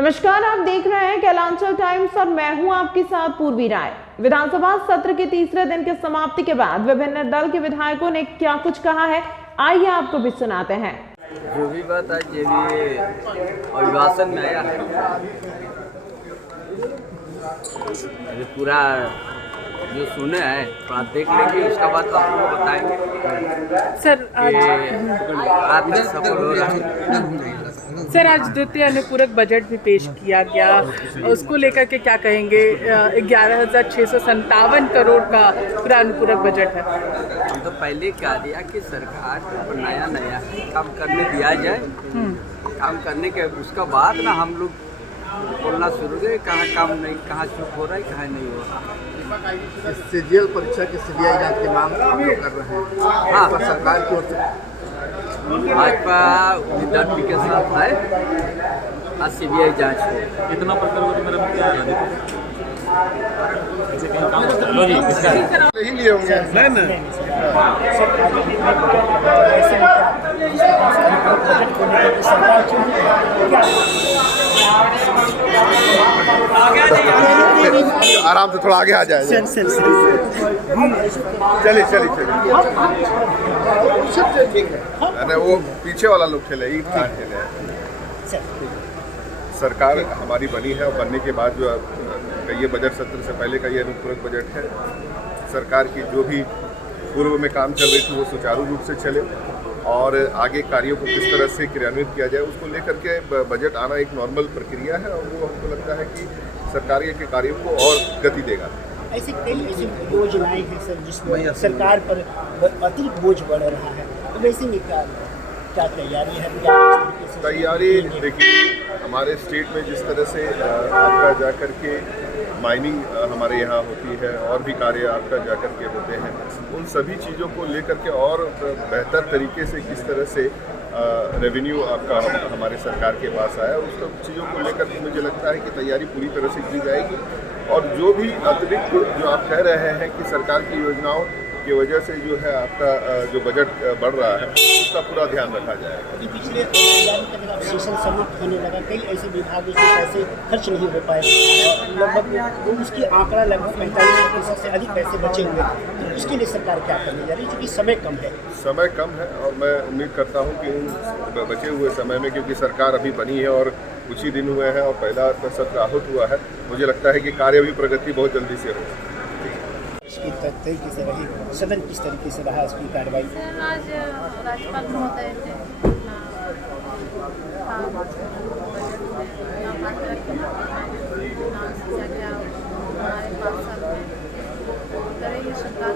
नमस्कार, आप देख रहे हैं कैलांचल टाइम्स और मैं हूं आपके साथ पूर्वी राय। विधानसभा सत्र के तीसरे दिन की समाप्ति के बाद विभिन्न दल के विधायकों ने क्या कुछ कहा है, आइए आपको भी सुनाते हैं। जो भी बात आज ये भी अभिभाषण में आया है, अभी पूरा जो सुने हैं तो आप देख लेंगे, उसका बाद आप लोग बताएंगे सर। आज सफल हो रहा है। सर, आज द्वितीय अनुपूरक बजट भी पेश किया गया, उसको लेकर के क्या कहेंगे? 11,657 करोड़ का पूरा अनुपूरक बजट है। हम तो पहले कह दिया कि सरकार को नया काम करने दिया जाए। काम करने के उसका बाद ना हम लोग बोलना शुरू करें कहाँ काम नहीं, कहाँ चुप हो रहा है, कहाँ नहीं हो रहा। सीजीएल परीक्षा की सीबीआई जांच की मांग हम लोग कर रहे हैं। हाँ, सरकार की ओर से भाजपा विद्यार्थी के साथ है, आज सीबीआई जांच हो। कितना प्रकार मेरा नहीं लिए होंगे। आराम से थोड़ा आगे आ जाए। चलिए अरे वो पीछे वाला लोग खेले, सरकार हमारी बनी है और बनने के बाद जो ये बजट सत्र से पहले का ये अनुपूरक बजट है। सरकार की जो भी पूर्व में काम चल रही थी वो सुचारू रूप से चले और आगे कार्यों को किस तरह से क्रियान्वित किया जाए उसको लेकर के बजट आना एक नॉर्मल प्रक्रिया है और वो हमको लगता है कि सरकार के कार्यों को और गति देगा। ऐसी कई ऐसी योजनाएं हैं सर जिसमें सरकार पर अतिरिक्त बोझ बढ़ रहा है, तो वैसे में क्या तैयारी है? तैयारी देखिए, हमारे स्टेट में जिस तरह से आपका जा कर के माइनिंग हमारे यहाँ होती है और भी कार्य आपका जा कर के होते हैं, उन सभी चीज़ों को लेकर के और बेहतर तरीके से किस तरह से रेवेन्यू आपका हमारे सरकार के पास आया, उस सब चीज़ों को लेकर के मुझे लगता है कि तैयारी पूरी तरह से की जाएगी और जो भी अतिरिक्त जो आप कह रहे हैं कि सरकार की योजनाओं की वजह से जो है आपका जो बजट बढ़ रहा है उसका पूरा ध्यान रखा जाएगा। पिछले सेशन समाप्त होने लगा, कई ऐसे विभागों से पैसे खर्च नहीं हो पाए, लगभग उसकी आंकड़ा लगभग 45% से अधिक पैसे बचे हुए हैं। तो इसके लिए सरकार क्या करने जा रही है, क्योंकि समय कम है और मैं उम्मीद करता हूँ कि उन बचे हुए समय में, क्योंकि सरकार अभी बनी है और कुछ ही दिन हुए हैं और पहला सत्र आहूत हुआ है, मुझे लगता है कि कार्य भी प्रगति बहुत जल्दी से हो। इसकी तरीके से रही सदन, किस तरीके से रहा इसकी कार्रवाई? आज राज्यपाल महोदय थे सरकार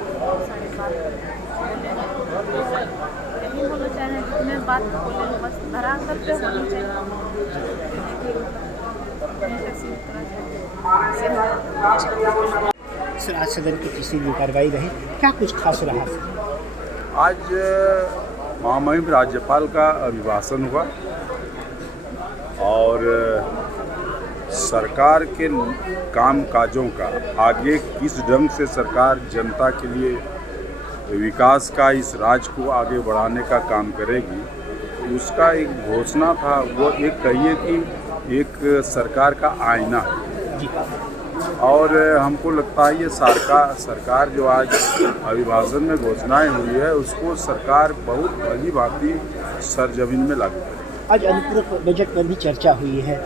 यही बोलना चाह रहे हैं, जितने बात बोले बस धरातल पे होनी चाहिए। सर, आज सदन की तीसरी दिन कार्रवाई रही, क्या कुछ खास रहा? आज महामहिम राज्यपाल का अभिभाषण हुआ और सरकार के काम काजों का आगे किस ढंग से सरकार जनता के लिए विकास का इस राज्य को आगे बढ़ाने का काम करेगी, उसका एक घोषणा था। वो एक कहिए कि एक सरकार का आईना है और हमको लगता है ये सरकार जो आज अभिभाषण में घोषणाएं हुई है उसको सरकार बहुत भली भांति सरजमीन में लागू करेगी। आज अनुपूरक बजट पर भी चर्चा हुई है,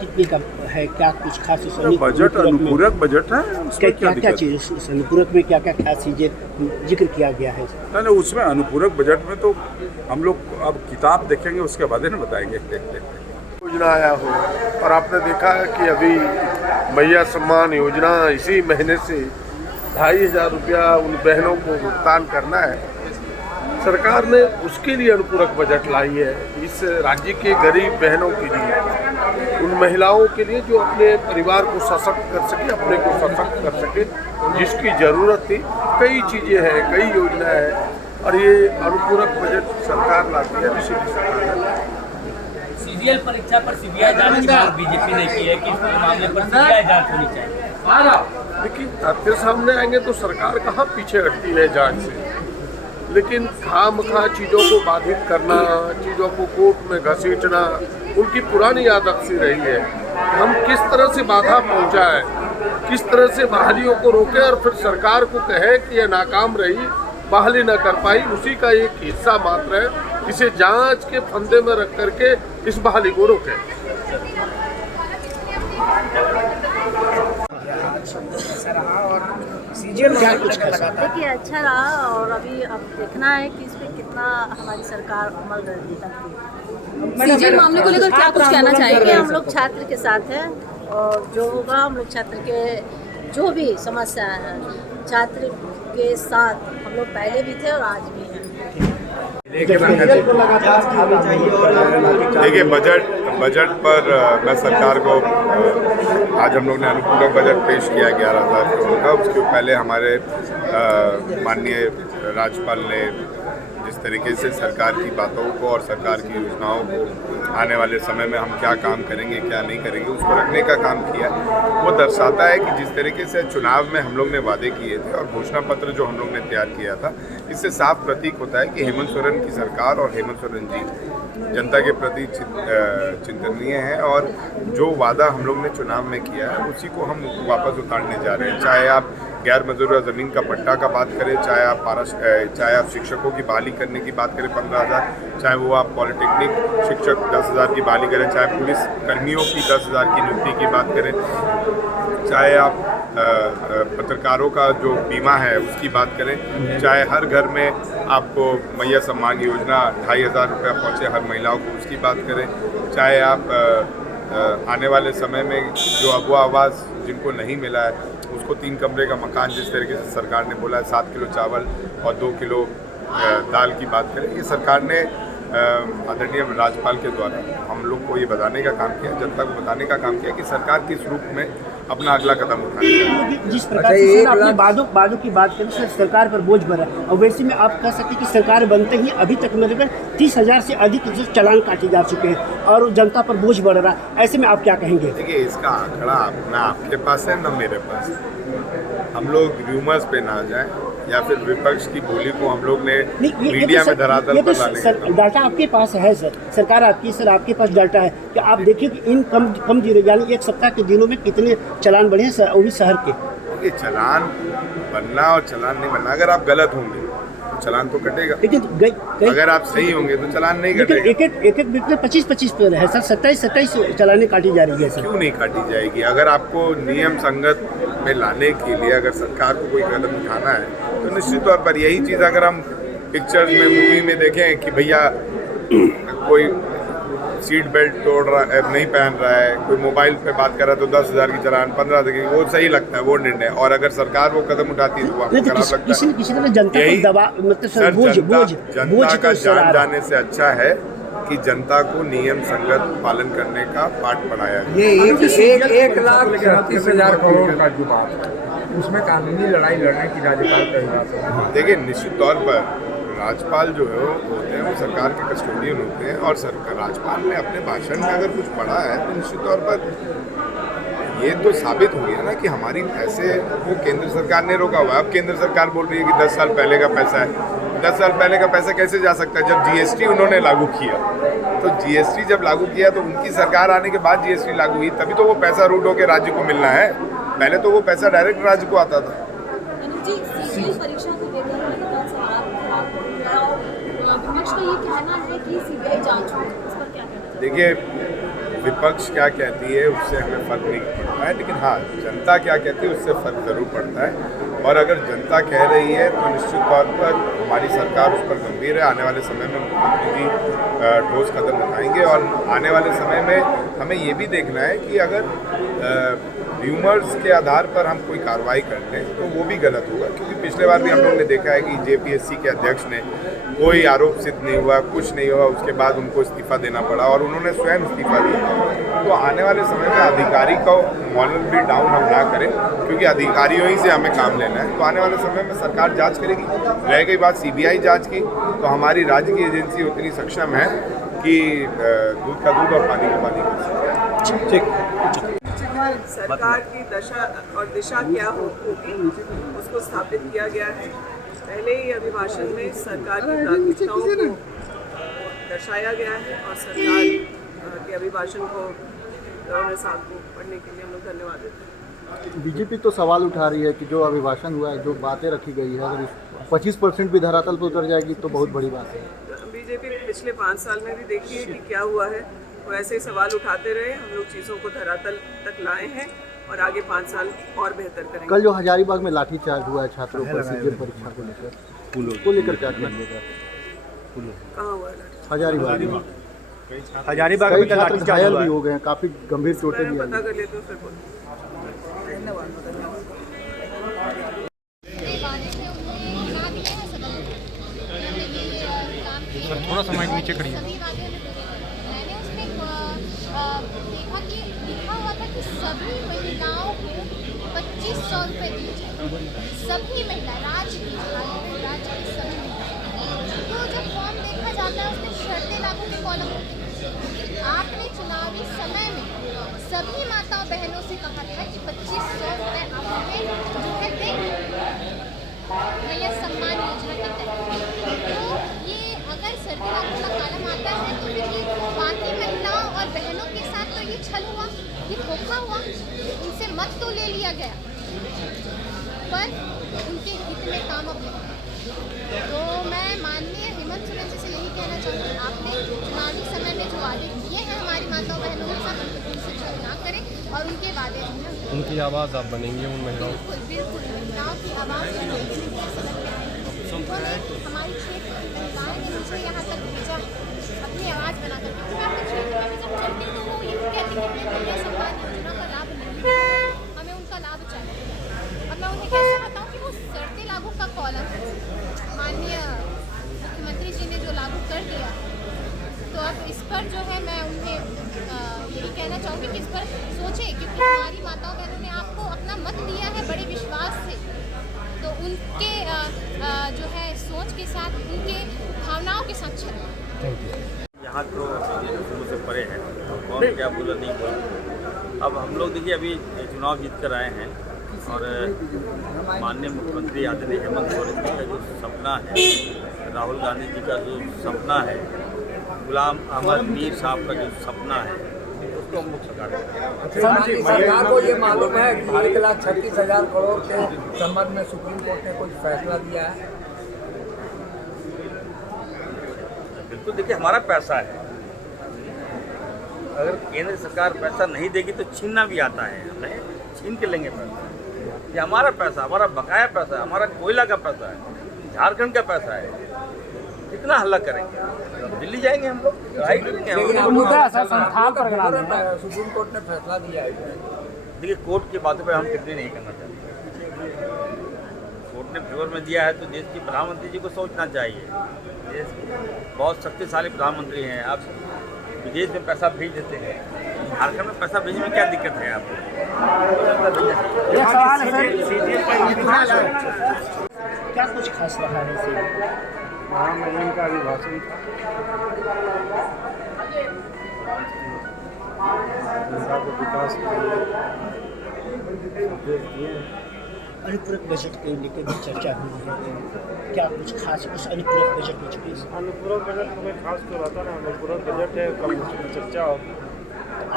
कितने का है, क्या कुछ खास? बजट अनुपूरक बजट है, उसमें क्या चीज़ अनुपूरक में क्या खास चीज़ें जिक्र किया गया है? नहीं, उसमें अनुपूरक बजट में तो हम लोग अब किताब देखेंगे उसके बाद ही बताएंगे। योजना आया हो और आपने देखा है कि अभी मैया सम्मान योजना इसी महीने से 2,500 रुपया उन बहनों को भुगतान करना है। सरकार ने उसके लिए अनुपूरक बजट लाई है, इस राज्य के गरीब बहनों के लिए, उन महिलाओं के लिए जो अपने परिवार को सशक्त कर सके, अपने को सशक्त कर सके, जिसकी ज़रूरत थी। कई चीज़ें हैं, कई योजनाएं हैं और ये अनुपूरक बजट सरकार लाती है। सीजीएल परीक्षा पर सीबीआई जांच की मांग बीजेपी ने की है कि इस मामले पर सीबीआई जांच होनी चाहिए। लेकिन तथ्य सामने आएंगे तो सरकार कहाँ पीछे हटती है जांच से, लेकिन खामखा चीज़ों को बाधित करना, चीज़ों को कोर्ट में घसीटना, उनकी पुरानी आदत सी रही है। हम किस तरह से बाधा पहुंचाएं, किस तरह से बहालियों को रोके और फिर सरकार को कहे कि यह नाकाम रही, बहाली न कर पाई, उसी का एक हिस्सा मात्र है। इसे जांच के फंदे में रख करके इस बहाली को रोकें। क्या कुछ कह सकते हैं? देखिए अच्छा रहा, और अभी अब देखना है कि इस पे कितना हमारी सरकार अमल करती है। सीजीएल मामले को लेकर क्या कुछ कहना चाहेंगे? हम लोग छात्र के साथ हैं, और जो होगा हम लोग छात्र के जो भी समस्याएं हैं छात्र के साथ हम लोग पहले भी थे और आज भी हैं। देखिए, बजट पर मैं सरकार को आज हम लोग ने अनुपूरक बजट पेश किया 11,000 करोड़ का। उसके पहले हमारे माननीय राज्यपाल ने जिस तरीके से सरकार की बातों को और सरकार की योजनाओं को आने वाले समय में हम क्या काम करेंगे क्या नहीं करेंगे उसको रखने का काम किया, वो दर्शाता है कि जिस तरीके से चुनाव में हम लोग ने वादे किए थे और घोषणा पत्र जो हम लोग ने तैयार किया था, इससे साफ प्रतीक होता है कि हेमंत सोरेन की सरकार और हेमंत सोरेन जी जनता के प्रति चिंतनीय है, और जो वादा हम लोग ने चुनाव में किया है उसी को हम वापस उतारने जा रहे हैं। चाहे आप गैर मजदूर ज़मीन का पट्टा का बात करें, चाहे आप शिक्षकों की बहाली करने की बात करें 15,000, चाहे वो आप पॉलिटेक्निक शिक्षक 10,000 की बहाली करें, चाहे पुलिस कर्मियों की 10,000 की नियुक्ति की बात करें, चाहे आप पत्रकारों का जो बीमा है उसकी बात करें, चाहे हर घर में आपको मैया सम्मान योजना 2,500 रुपया पहुँचे हर महिलाओं को उसकी बात करें, चाहे आप आने वाले समय में जो अगवा आवास जिनको नहीं मिला है उसको 3 कमरे का मकान जिस तरीके से सरकार ने बोला है 7 किलो चावल और 2 किलो दाल की बात करें, ये सरकार ने आदरणीय राज्यपाल के द्वारा हम लोग को ये बताने का काम किया, जनता को बताने का काम किया कि सरकार किस रूप में अपना अगला कदम उठाने का। जिस प्रकार से आपने बादों की बात करें, सरकार पर बोझ बढ़ा, और वैसे में आप कह सकते हैं कि सरकार बनते ही अभी तक मेरे को 30,000 से अधिक चालान काटे जा चुके हैं और जनता पर बोझ बढ़ रहा है। ऐसे में आप क्या कहेंगे? देखिए, इसका आंकड़ा ना आपके पास है ना मेरे पास। हम लोग र्यूमर्स पे ना जाएं या फिर विपक्ष की बोली को हम लोग ने मीडिया में धरातल पर लाने का। डाटा आपके पास है सर, सरकार आपकी, सर आपके पास डाटा है कि आप देखिए कि इन कम दिनों यानी 1 सप्ताह के दिनों में कितने चालान बढ़े हैं वो भी शहर के। ये चालान बनना और चालान नहीं बनना, अगर आप गलत होंगे तो चालान तो कटेगा, लेकिन अगर आप सही होंगे तो चालान नहीं कटेगा। एक व्यक्ति में 25 पे है सर, 27 चालानें काटी जा रही है सर। क्यों नहीं काटी जाएगी? अगर आपको नियम संगत में लाने के लिए अगर सरकार को कोई कदम उठाना है तो निश्चित तौर पर यही चीज़ अगर हम पिक्चर्स में मूवी में देखें कि भैया कोई सीट बेल्ट तोड़ रहा है, नहीं पहन रहा है, कोई मोबाइल पे बात कर रहा है तो 10,000 की चालान, 15,000 की, वो सही लगता है वो निर्णय, और अगर सरकार वो कदम उठाती है तो आपको खराब लगता है। किसी तरह जनता को दबा मतलब जनता का जान जाने से अच्छा है कि जनता को नियम संगत पालन करने का पाठ पढ़ाया जाए। ये 1,36,000 करोड़ का जो बात है उसमें कानूनी लड़ाई लड़ने की राज्यपाल का इरादा है। देखिए, निश्चित तौर पर राज्यपाल जो है होते हैं वो सरकार के कस्टोडियन होते हैं, और राज्यपाल ने अपने भाषण में अगर कुछ पढ़ा है तो निश्चित तौर पर ये तो साबित हो गया ना कि हमारी पैसे वो केंद्र सरकार ने रोका हुआ है। अब केंद्र सरकार बोल रही है कि 10 साल पहले का पैसा है। 10 साल पहले का पैसा कैसे जा सकता है? जब जीएसटी उन्होंने लागू किया, तो जीएसटी जब लागू किया तो उनकी सरकार आने के बाद जीएसटी लागू हुई, तभी तो वो पैसा रूट होकर राज्य को मिलना है। पहले तो वो पैसा डायरेक्ट राज्य को आता था। परीक्षा को लेकर विपक्ष का ये कहना है कि सीबीआई जांच हो, इस पर क्या कहना चाहिए? देखिए, विपक्ष क्या कहती है उससे हमें फर्क नहीं पड़ता है, लेकिन हाँ, जनता क्या कहती है उससे फर्क ज़रूर पड़ता है। और अगर जनता कह रही है तो निश्चित तौर पर हमारी सरकार उस पर गंभीर है। आने वाले समय में मुख्यमंत्री जी ठोस कदम उठाएंगे, और आने वाले समय में हमें ये भी देखना है कि अगर र्यूमर्स के आधार पर हम कोई कार्रवाई कर लें तो वो भी गलत होगा, क्योंकि पिछले बार भी हम लोग ने देखा है कि जेपीएससी के अध्यक्ष ने कोई आरोप सिद्ध नहीं हुआ, कुछ नहीं हुआ, उसके बाद उनको इस्तीफा देना पड़ा और उन्होंने स्वयं इस्तीफा दिया। तो आने वाले समय में अधिकारी का मॉरल भी डाउन हम ना करें, क्योंकि अधिकारियों ही से हमें काम लेना है। तो आने वाले समय में सरकार जांच करेगी। रह गई बात सीबीआई जांच की, तो हमारी राज्य की एजेंसी उतनी सक्षम है कि दूध का दूध और पानी का पानी कर सकते हैं। सरकार की दशा और दिशा क्या होगी उसको स्थापित किया गया है। पहले ही अभिभाषण में सरकार की प्राथमिकताओं को दर्शाया गया है और सरकार के अभिभाषण को गवर्नर साहब को पढ़ने के लिए हम लोग धन्यवाद देते हैं। बीजेपी तो सवाल उठा रही है कि जो अभिभाषण हुआ है, जो बातें रखी गई है, अगर 25% भी धरातल पर उतर जाएगी तो बहुत बड़ी बात है। बीजेपी पिछले 5 साल में भी देखी है कि क्या हुआ है, वो ऐसे ही सवाल उठाते रहे। हम लोग चीज़ों को धरातल तक लाए हैं और आगे 5 साल और बेहतर करेंगे। कल जो हजारीबाग में लाठीचार्ज हुआ है छात्रों पर सीजीएल परीक्षा को लेकर क्या कहिएगा? कहाँ हुआ है? हजारीबाग हजारीबाग कई छात्र घायल भी हो गए हैं, काफी गंभीर चोटें भी आई पता हैं। कर लेते हो फिर बोलो। थोड़ा सा माइक नीचे करिए। मैंने उसमें देखा कि लिखा हुआ था कि सभी महिलाओं को 2500 रुपये दिए जाए, सभी महिला राज्य की सभी महिलाएं। तो जब फॉर्म देखा जाता है उसमें शर्तें लागू के कॉलम होते हैं। आपने चुनावी समय में सभी माताओं बहनों से कहा था कि 2500 रुपये आप हमें जो है देंगे महिला सम्मान योजना के तहत। तो ये अगर सर्दी लागू का कॉलम आता है तो फिर ये बाकी महिलाओं और बहनों के साथ तो ये छल हुआ, ये धोखा हुआ, उनसे मत तो ले लिया गया पर उनके हित में काम अब नहीं। तो मैं माननीय हेमंत सोरेन जी से यही कहना चाहूँगी, आपने चुनावी समय में जो वादे किए हैं हमारी माताओं बहनों के साथ उनसे छल ना करें और उनके वादे उनकी आवाज़ आप बनेंगे उन महिलाओं। बिल्कुल बिल्कुल महिलाओं की आवाज़ हमारी क्षेत्र की महिलाएं ने मुझे यहाँ तक भेजा अपनी आवाज़ बना कर। मैं अपने क्षेत्र में जब चलती तो वो यही कहती कि कन्या सम्मान योजना का लाभ नहीं, हमें उनका लाभ चाहिए। और मैं उन्हें कैसे बताऊँ कि वो शर्तें लागू का कॉलम माननीय मुख्यमंत्री जी ने जो लागू कर दिया, तो अब इस पर जो है मैं उन्हें यही कहना चाहूँगी कि इस पर सोचें, क्योंकि हमारी माताओं बहनों ने आपको अपना मत दिया है बड़े विश्वास से, तो उनके जो है सोच के साथ, उनके भावनाओं के साथ चलें। यहाँ तो शुरू से परे है, कौन क्या बोला नहीं बोला। अब हम लोग देखिए अभी चुनाव जीत कर आए हैं और माननीय मुख्यमंत्री आदरणीय हेमंत सोरेन जी का जो सपना है, राहुल गांधी जी का जो सपना है, गुलाम अहमद मीर साहब का जो सपना है, उसको हम लोग साकार करेंगे। सरकार को ये मालूम है कि 1,36,000 करोड़ के संबंध में सुप्रीम कोर्ट ने कोई फैसला दिया है? बिल्कुल, देखिए हमारा पैसा है, अगर केंद्र सरकार पैसा नहीं देगी तो छीनना भी आता है, हमें छीन के लेंगे पैसा। ये हमारा पैसा, हमारा बकाया पैसा है, हमारा कोयला का पैसा है, झारखंड का पैसा है। कितना हल्ला करेंगे? दिल्ली जाएंगे हम लोग, लड़ाई करेंगे सुप्रीम कोर्ट ने फैसला दिया है। देखिए कोर्ट की बातों पर हम टिप्पणी नहीं करना चाहते। कोर्ट ने फेवर में दिया है तो देश के प्रधानमंत्री जी को सोचना चाहिए। देश के बहुत शक्तिशाली प्रधानमंत्री हैं, आप विदेश में पैसा भेज देते हैं, झारखंड में पैसा भेजने में क्या दिक्कत है आपको? क्या कुछ खास रहा है इसे? महामहिम का अभिभाषण को विकास के लिए दिए। अनुपूरक बजट के लेकर भी चर्चा हुई है, क्या कुछ खास उस अनुपूरक बजट में छुपी? अनुपूरक बजट हमें खास तो रहता ना, अनुपूरक बजट है, कम उसमें चर्चा होगी।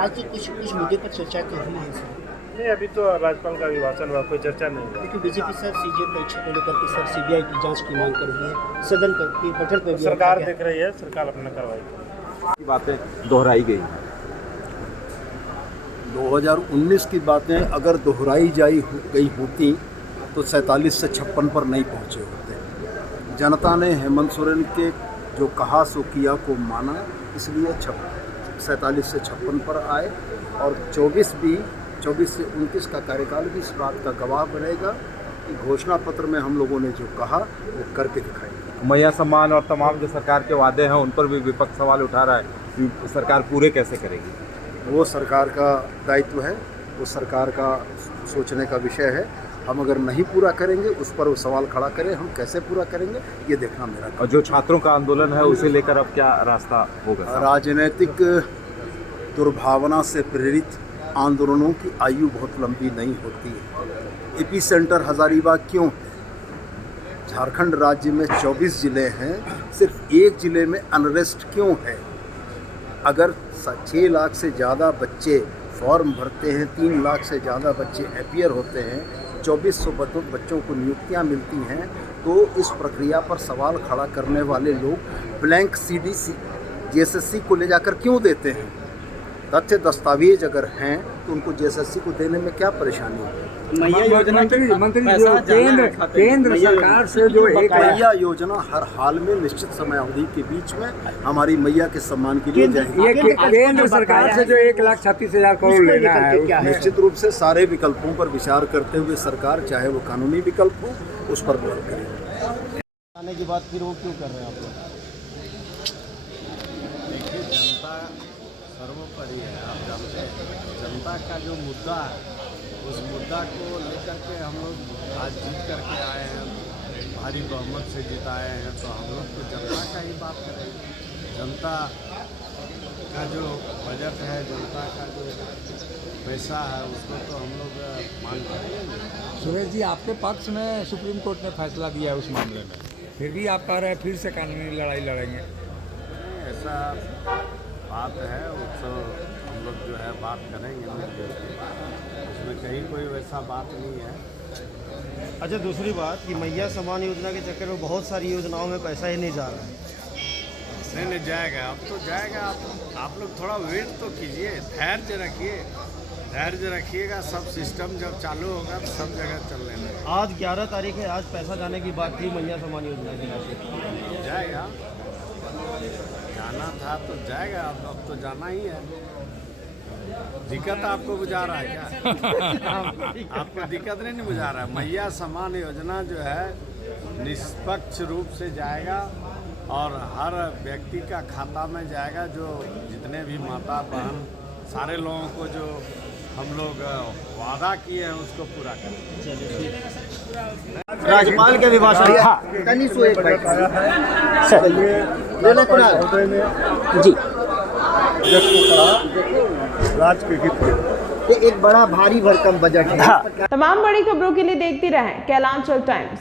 आज तो कुछ मुद्दे पर चर्चा तो हुई है सर। नहीं, अभी तो राज्यपाल का अभिभाषण हुआ, कोई चर्चा नहीं हुआ। लेकिन बीजेपी सर सीजीएल परीक्षा को लेकर के सर सीबीआई की जांच की मांग कर रही है, सदन पर बजट पर सरकार देख रही है, सरकार अपना करवाएगी। बातें दोहराई गई। 2019 की बातें अगर दोहराई गई होती तो 47 से 56 पर नहीं पहुंचे होते। जनता ने हेमंत सोरेन के जो कहा सो किया को माना, इसलिए 47 से 56 पर आए और 24 से 29 का कार्यकाल भी इस बात का गवाह बनेगा कि घोषणा पत्र में हम लोगों ने जो कहा वो करके दिखाएंगे। महिला सम्मान और तमाम जो सरकार के वादे हैं उन पर भी विपक्ष सवाल उठा रहा है कि सरकार पूरे कैसे करेगी? वो सरकार का दायित्व है, वो सरकार का सोचने का विषय है। हम अगर नहीं पूरा करेंगे उस पर वो सवाल खड़ा करें, हम कैसे पूरा करेंगे ये देखना मेरा काम। और जो छात्रों का आंदोलन है उसे लेकर अब क्या रास्ता होगा? राजनीतिक दुर्भावना से प्रेरित आंदोलनों की आयु बहुत लंबी नहीं होती है। एपी सेंटर हजारीबाग क्यों है? झारखंड राज्य में 24 ज़िले हैं, सिर्फ एक ज़िले में अनरेस्ट क्यों है? अगर 6 लाख से ज़्यादा बच्चे फॉर्म भरते हैं, 3 लाख से ज़्यादा बच्चे अपीयर होते हैं, 2400 बच्चों को नियुक्तियां मिलती हैं, तो इस प्रक्रिया पर सवाल खड़ा करने वाले लोग ब्लैंक CDC JSSC को ले जाकर क्यों देते हैं? तथ्य दस्तावेज अगर हैं तो उनको JSSC को देने में क्या परेशानी है? केंद्र सरकार से जो मैया योजना हर हाल में निश्चित समय अवधि के बीच में हमारी मैया के सम्मान के लिए जाएगी। ये केंद्र सरकार से जो 1,36,000 करोड़ लेना है, निश्चित रूप से सारे विकल्पों पर विचार करते हुए सरकार, चाहे वो कानूनी विकल्प हो, उस पर गौर करेगी। आने के बाद फिर वो क्यों कर रहे हैं आप लोग? देखिए, जनता सर्वोपरि है। आप जानते हैं जनता का जो मुद्दा है, उस मुद्दा को लेकर के हम लोग आज जीत करके आए हैं, भारी बहुमत से जिताए हैं, तो हम लोग तो जनता का ही बात करेंगे। जनता का जो बजट है, जनता का जो पैसा है, उसको तो हम लोग मांग करेंगे। सुरेश जी, आपके पक्ष में सुप्रीम कोर्ट ने फैसला दिया है उस मामले में, फिर भी आप कह रहे हैं फिर से कानूनी लड़ाई लड़ेंगे? ऐसा बात है, उसको हम लोग जो है बात करेंगे, उसमें कहीं कोई वैसा बात नहीं है। अच्छा, दूसरी बात कि मैया सम्मान योजना के चक्कर में बहुत सारी योजनाओं में पैसा ही नहीं जा रहा है। नहीं जाएगा, अब तो जाएगा। आप लोग थोड़ा वेट तो कीजिए, धैर्य रखिए, धैर्य रखिएगा। सब सिस्टम जब चालू होगा तो सब जगह चल लेना। आज 11 तारीख है, आज पैसा जाने की बात थी मैया सम्मान योजना की राशि। जाएगा, जाना था तो जाएगा। अब तो जाना ही है। दिक्कत आपको बुझा रहा है क्या? आपको दिक्कत नहीं बुझा रहा है? मैया सम्मान योजना जो है निष्पक्ष रूप से जाएगा और हर व्यक्ति का खाता में जाएगा, जो जितने भी माता बहन सारे लोगों को जो हम लोग वादा किए हैं उसको पूरा करेंगे। राज्यपाल के अभिभाषण जी राज्य के हित में एक बड़ा भारी भरकम बजट है। तमाम बड़ी खबरों के लिए देखते रहें कैलांचल टाइम्स।